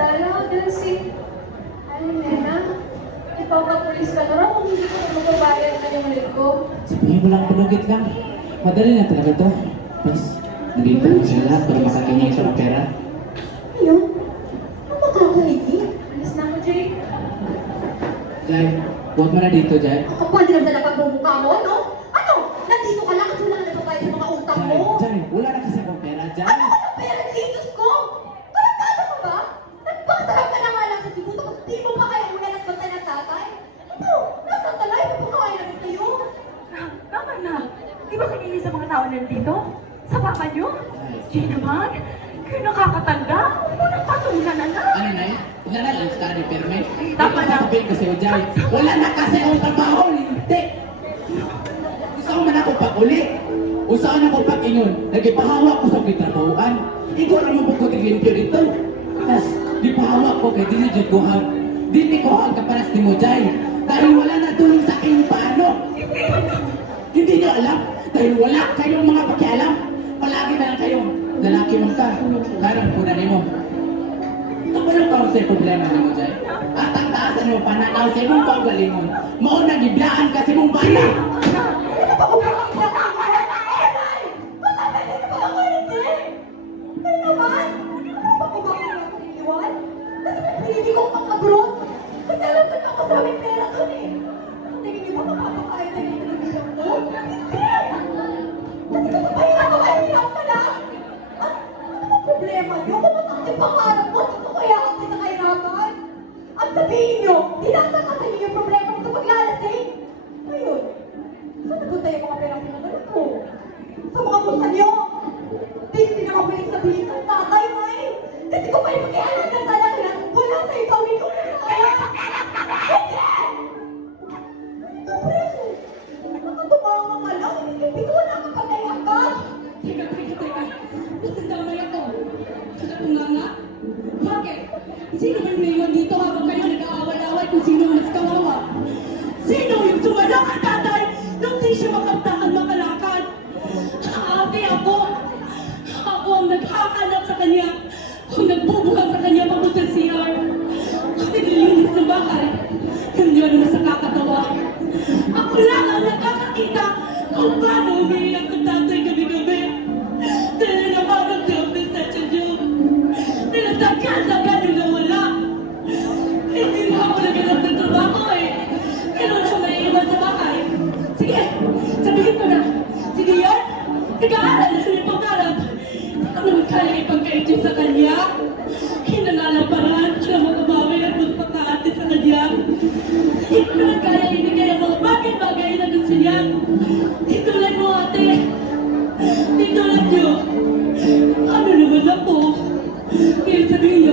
Dala, Delcy. Ay, Nena. Ipapapulis ka na raw kung hindi ko magbabayad na yung ulit ko. Sabihin mo lang, pinugit lang. Madali na talaga to. Tapos, nandito mo sila lahat para makakingin ka ng pera. Ayun, ano makakaini? Alis na ako, Jay. Jai, huwag mo na dito, Jai. Ang kapal din ang dalakang bumukha mo, no? Ano? Nandito ka lang kasi wala ka nagbabayad sa mga utang Jai, mo. Jai, wala na kasi akong pera, Jai. Ano ka ng pera, Jesus ko? Tarantado ka ba? Nagpasarap ka na nga lang sa Cebu tapos di mo pa kaya ulan at banta ng tatay? Ito, nasa talay, mapakain namin kayo. Tama na. Di ba kanili sa mga tao nandito? Sa papa niyo? Jay naman, kayo nakakatanda. Huwag mo nang patulan na na. Ano na yan? Wala na lang study permit. Tama Ito na. sasabihin ko sa'yo, Jai. Wala na kasi akong trabaho, hindi. Gusto ko man ako pag-uli. Usahan ako pag-ingon. Nagipahawak ko sa kitrabahoan. Ikaw na mo bukod limpyo dito. Tapos, di pahawak ko kay Diligid Guhag. Di ko ang kaparas ni mo, Jai. Dahil wala na tulong sa akin paano. Hindi niyo alam. Dahil wala kayong mga pakialam. Palagi na lang kayong lalaki mong ka. Karang punan mo. Kapag ka sa problema ni mo, Jai. At ang taasan mo, pananaw sa imong panggalingon. Maunang iblaan kasi mong bala. Ano ba kung bakit na tama na nanay? Masabi din ba ako hindi? Kaya naman, ano ba kung bakit na ako niliwan? Kasi pinili ko pang abroad. Kasi alam ko na ako sa aming pera doon eh. Tingin niyo ba mapapakain na yung television ko? Hindi! Kasi gusto pa hirap ako, hirap ka na! Ano ba problema niyo? Kung matakti pangarap mo, dito kaya ako sa kahirapan? At sabihin niyo, tinatakasan niyo yung problema mo sa paglalasing? Ngayon, saan napunta yung mga perang pinagalan ko? Sa mga bulsa niyo? Hindi na mabilis sabihin ng tatay, May! Kasi kung may makialam ng talaga na, wala sa ikaw, ikaw na kaya! Hindi! Preso! Nakatumama ka lang, hindi ko wala kang pagkayakan! Teka. Nagtandamay ako. Nakatunganga? Bakit? Sino ba yung naiwan dito habang kayo nag-aaway-away kung sino ang mas kawawa? Sino yung sumalak ang tatay nung di siya makaptakan makalakad? Ate ako! Ako ang naghahanap sa kanya. Kung nagbubuhat sa kanya papunta sa CR. Ako nililinis ng bahay. Hindi naman sa kakatawa. Ako lang ang nakakakita kung paano umiiyak ang tatay gabi-gabi. Dahil nakarang job na sa job. Nilatagal-tagal yung nawala. Hindi na ako naganap ng trabaho eh. Kailan ako maiiwan sa bahay? Sige, sabihin ko na. Sige yan, nag-aaral na sila pangarap. Hindi ko naman kaya ipagkaiti sa kanya. Hinanalaparaan siya makabawi at magpakaati sa kanya. Hindi ko naman kaya ibigay ang mga bagay-bagay na gusto niya. Di tulad mo, ate. Di tulad niyo. Ano naman ako? Kaya sabihin niyo,